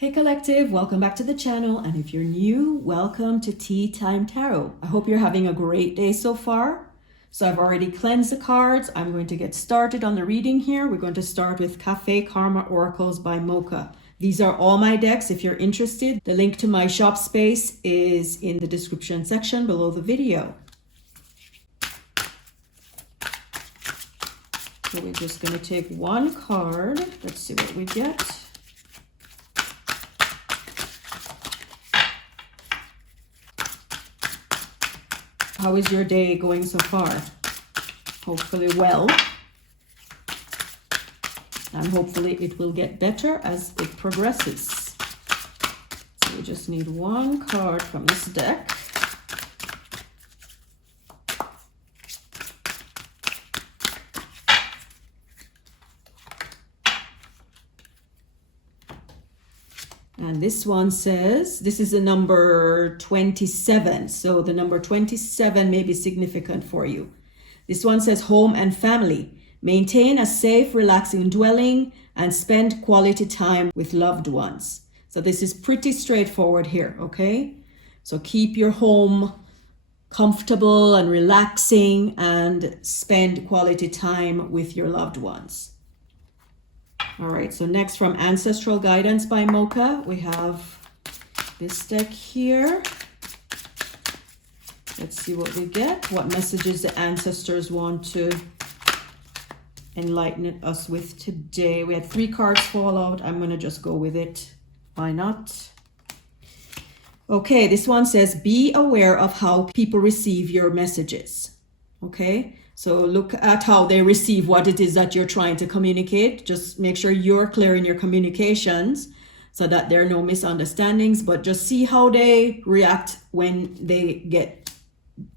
Hey Collective, welcome back to the channel, and if you're new, welcome to Teatime Tarot. I hope you're having a great day so far. So I've already cleansed the cards. I'm going to get started on the reading here. We're going to start with Cafe Karma Oracles by Moca. These are all my decks. If you're interested, the link to my shop space is in the description section below the video. So we're just going to take one card. Let's see what we get. How is your day going so far? Hopefully well. And hopefully it will get better as it progresses. So we just need one card from this deck. And this one says, this is the number 27. So the number 27 may be significant for you. This one says home and family. Maintain a safe, relaxing dwelling and spend quality time with loved ones. So this is pretty straightforward here, okay? So keep your home comfortable and relaxing and spend quality time with your loved ones. All right, so next from Ancestral Guidance by Moca, we have this deck here. Let's see what we get, what messages the ancestors want to enlighten us with today. We had 3 cards fall out. I'm going to just go with it. Why not? Okay, this one says, be aware of how people receive your messages. Okay. So look at how they receive what it is that you're trying to communicate. Just make sure you're clear in your communications so that there are no misunderstandings, but just see how they react when they get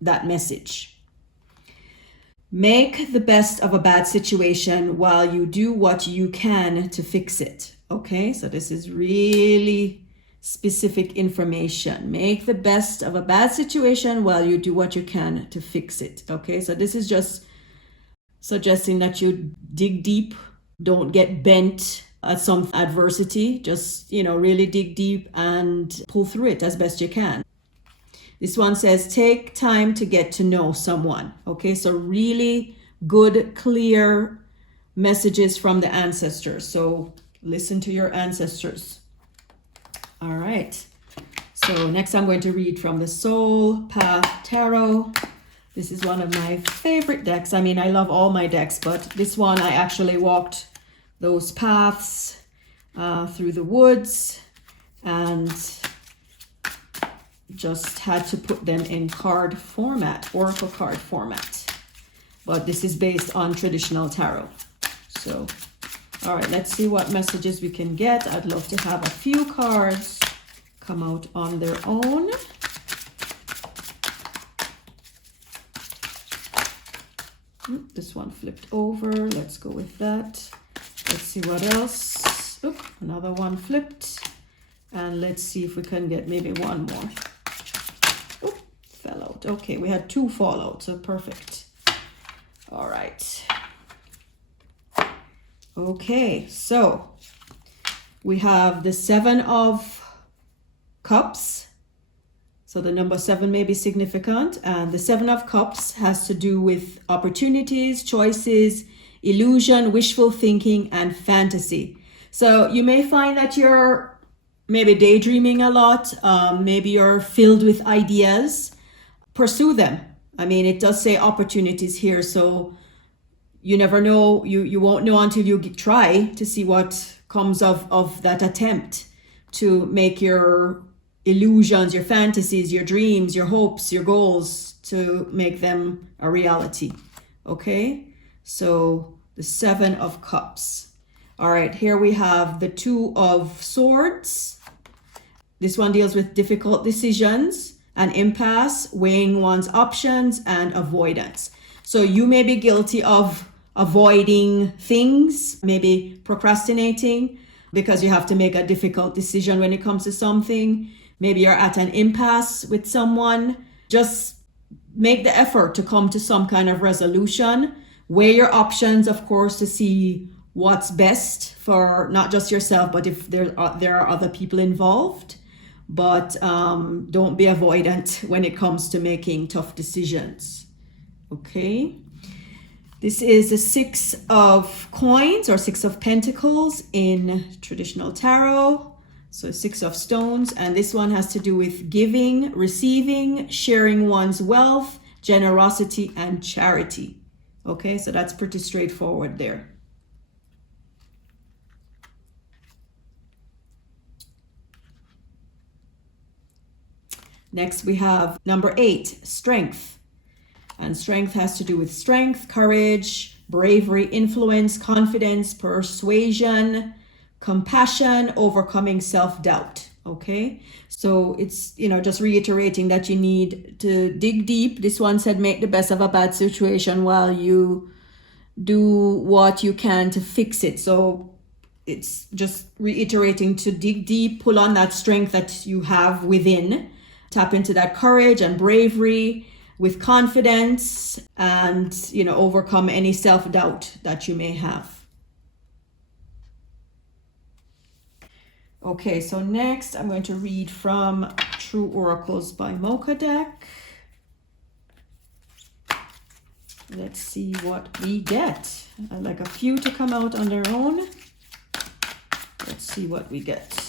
that message. Make the best of a bad situation while you do what you can to fix it. Okay, so this is really specific information. Make the best of a bad situation while you do what you can to fix it. Okay, so this is just suggesting that you dig deep, don't get bent at some adversity. Just, really dig deep and pull through it as best you can. This one says, take time to get to know someone. Okay, so really good, clear messages from the ancestors. So listen to your ancestors. All right, so next I'm going to read from the Soul Path Tarot. This is one of my favorite decks. I mean, I love all my decks, but this one I actually walked those paths through the woods and just had to put them in card format, oracle card format. But this is based on traditional tarot. So all right, let's see what messages we can get. I'd love to have a few cards come out on their own. This one flipped over. Let's go with that. Let's see what else. Oop, another one flipped. And let's see if we can get maybe one more. Oop, fell out. Okay, we had 2 fall out, so perfect. All right. Okay, so we have the 7 of Cups. So the number 7 may be significant. And the 7 of Cups has to do with opportunities, choices, illusion, wishful thinking, and fantasy. So you may find that you're maybe daydreaming a lot. Maybe you're filled with ideas. Pursue them. I mean, it does say opportunities here, so you never know, you won't know until you try to see what comes of that attempt to make your illusions, your fantasies, your dreams, your hopes, your goals, to make them a reality. Okay, so the 7 of Cups. All right, here we have the 2 of Swords. This one deals with difficult decisions, an impasse, weighing one's options, and avoidance. So you may be guilty of avoiding things, maybe procrastinating because you have to make a difficult decision when it comes to something. Maybe you're at an impasse with someone. Just make the effort to come to some kind of resolution. Weigh your options, of course, to see what's best for not just yourself, but if there are other people involved. But don't be avoidant when it comes to making tough decisions. Okay. This is a 6 of coins or 6 of pentacles in traditional tarot. So 6 of stones. And this one has to do with giving, receiving, sharing one's wealth, generosity, and charity. Okay, so that's pretty straightforward there. Next we have number 8, strength. And strength has to do with strength, courage, bravery, influence, confidence, persuasion, compassion, overcoming self-doubt. Okay, so it's, just reiterating that you need to dig deep. This one said make the best of a bad situation while you do what you can to fix it. So it's just reiterating to dig deep, pull on that strength that you have within, tap into that courage and bravery with confidence, and overcome any self-doubt that you may have. Okay, so next I'm going to read from True Oracles by Moca deck. Let's see what we get. I'd like a few to come out on their own. Let's see what we get.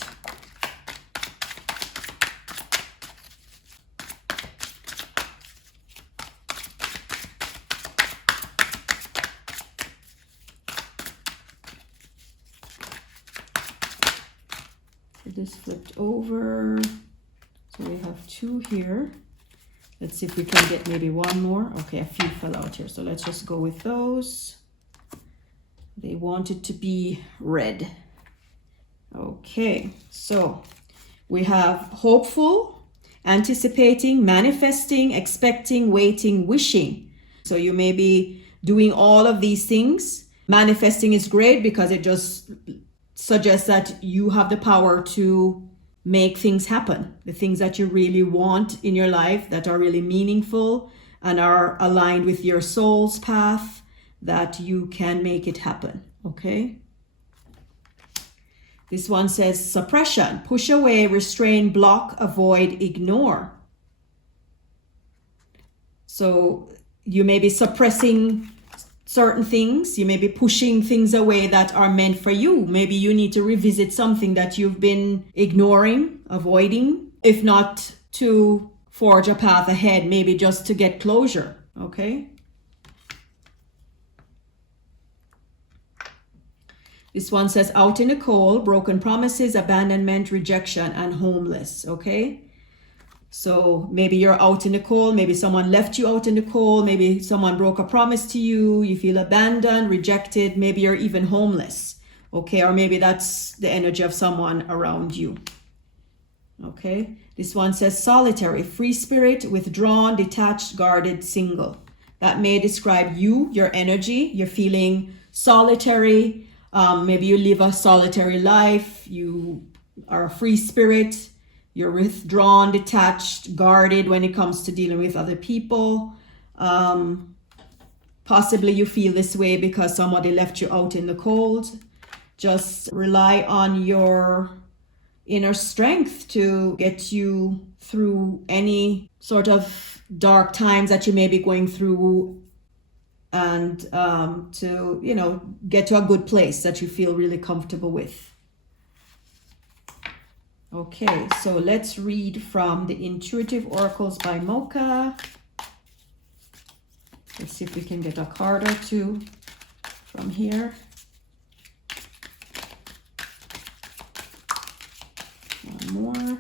This flipped over, so we have 2 here. Let's see if we can get maybe one more. Okay, a few fell out here, so let's just go with those. They want it to be red. Okay, so we have hopeful, anticipating, manifesting, expecting, waiting, wishing. So you may be doing all of these things. Manifesting is great because it just suggests that you have the power to make things happen. The things that you really want in your life that are really meaningful and are aligned with your soul's path, that you can make it happen. Okay. This one says suppression, push away, restrain, block, avoid, ignore. So you may be suppressing certain things. You may be pushing things away that are meant for you. Maybe you need to revisit something that you've been ignoring, avoiding, if not to forge a path ahead, maybe just to get closure. Okay. This one says out in the cold, broken promises, abandonment, rejection, and homeless. Okay. So maybe you're out in the cold, maybe someone left you out in the cold, maybe someone broke a promise to you, you feel abandoned, rejected, maybe you're even homeless, okay? Or maybe that's the energy of someone around you, okay? This one says solitary, free spirit, withdrawn, detached, guarded, single. That may describe you, your energy. You're feeling solitary. Maybe you live a solitary life. You are a free spirit. You're withdrawn, detached, guarded when it comes to dealing with other people. Possibly you feel this way because somebody left you out in the cold. Just rely on your inner strength to get you through any sort of dark times that you may be going through, and to, get to a good place that you feel really comfortable with. Okay, so let's read from the Intuitive Oracles by Moca. Let's see if we can get a card or two from here. One more.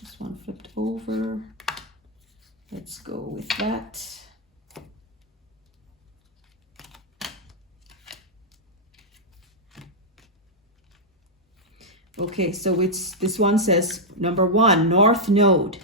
This one flipped over. Let's go with that. Okay, so this one says, number 1, North Node.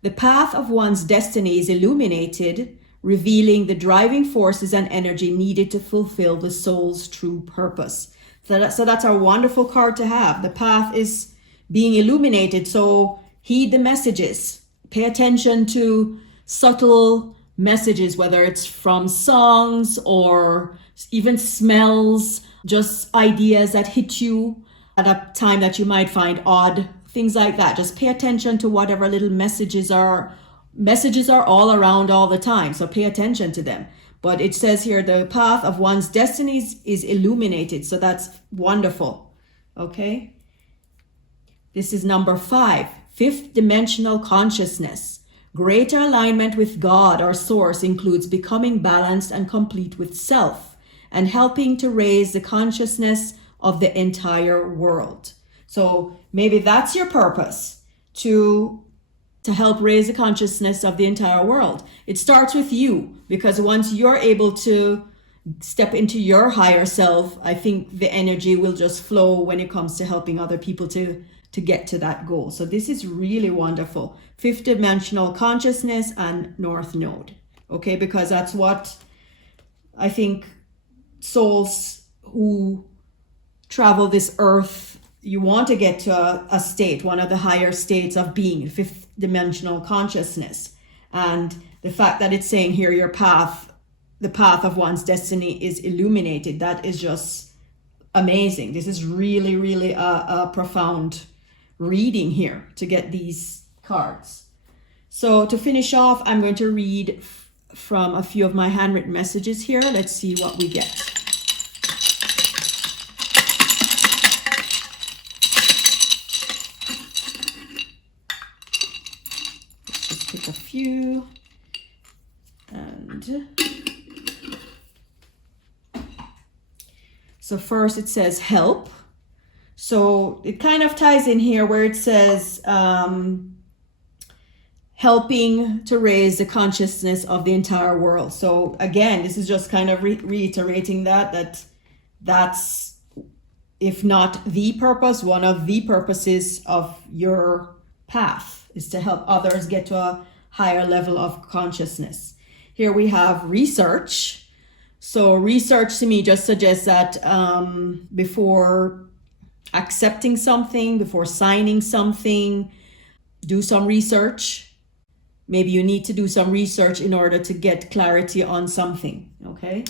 The path of one's destiny is illuminated, revealing the driving forces and energy needed to fulfill the soul's true purpose. So that's our wonderful card to have. The path is being illuminated, so heed the messages. Pay attention to subtle messages, whether it's from songs or even smells, just ideas that hit you at a time that you might find odd, things like that. Just pay attention to whatever little messages are. Messages are all around all the time, so pay attention to them. But it says here, the path of one's destinies is illuminated. So that's wonderful. Okay. This is number 5, fifth dimensional consciousness. Greater alignment with God or source includes becoming balanced and complete with self and helping to raise the consciousness of the entire world. So maybe that's your purpose, to help raise the consciousness of the entire world. It starts with you, because once you're able to step into your higher self, I think the energy will just flow when it comes to helping other people to get to that goal. So this is really wonderful. Fifth dimensional consciousness and North Node. Okay, because that's what I think souls who travel this earth, you want to get to a state, one of the higher states of being, fifth dimensional consciousness. And the fact that it's saying here, your path, the path of one's destiny is illuminated, that is just amazing. This is really, really a profound reading here to get these cards. So to finish off, I'm going to read from a few of my handwritten messages here. Let's see what we get. Let's just pick a few. And so first it says help. So it kind of ties in here where it says helping to raise the consciousness of the entire world. So again, this is just kind of reiterating that's, if not the purpose, one of the purposes of your path is to help others get to a higher level of consciousness. Here we have research. So research to me just suggests that before accepting something, before signing something, do some research. Maybe you need to do some research in order to get clarity on something, okay?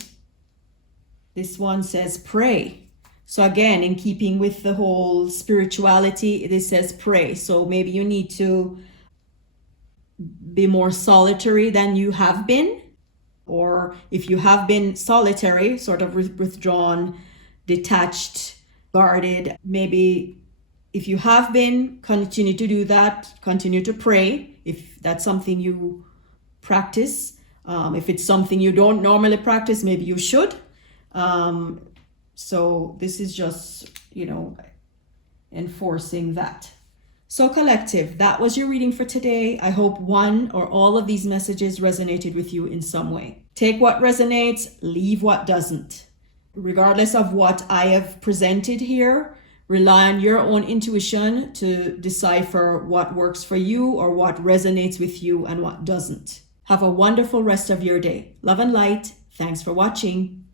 This one says pray. So again, in keeping with the whole spirituality, this says pray. So maybe you need to be more solitary than you have been. Or if you have been solitary, sort of withdrawn, detached, guarded, maybe if you have been, continue to do that, continue to pray if that's something you practice. If it's something you don't normally practice, maybe you should. So this is just, enforcing that. So collective, that was your reading for today. I hope one or all of these messages resonated with you in some way. Take what resonates, leave what doesn't. Regardless of what I have presented here, rely on your own intuition to decipher what works for you or what resonates with you and what doesn't. Have a wonderful rest of your day. Love and light. Thanks for watching.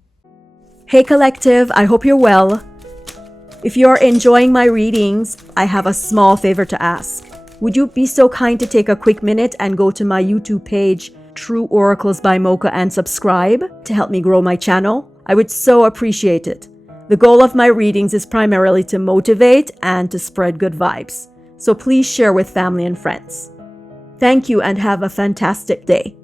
Hey collective, I hope you're well. If you're enjoying my readings, I have a small favor to ask. Would you be so kind to take a quick minute and go to my YouTube page, True Oracles by Moca, and subscribe to help me grow my channel? I would so appreciate it. The goal of my readings is primarily to motivate and to spread good vibes. So please share with family and friends. Thank you and have a fantastic day.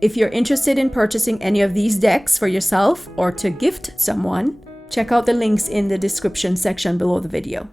If you're interested in purchasing any of these decks for yourself or to gift someone, check out the links in the description section below the video.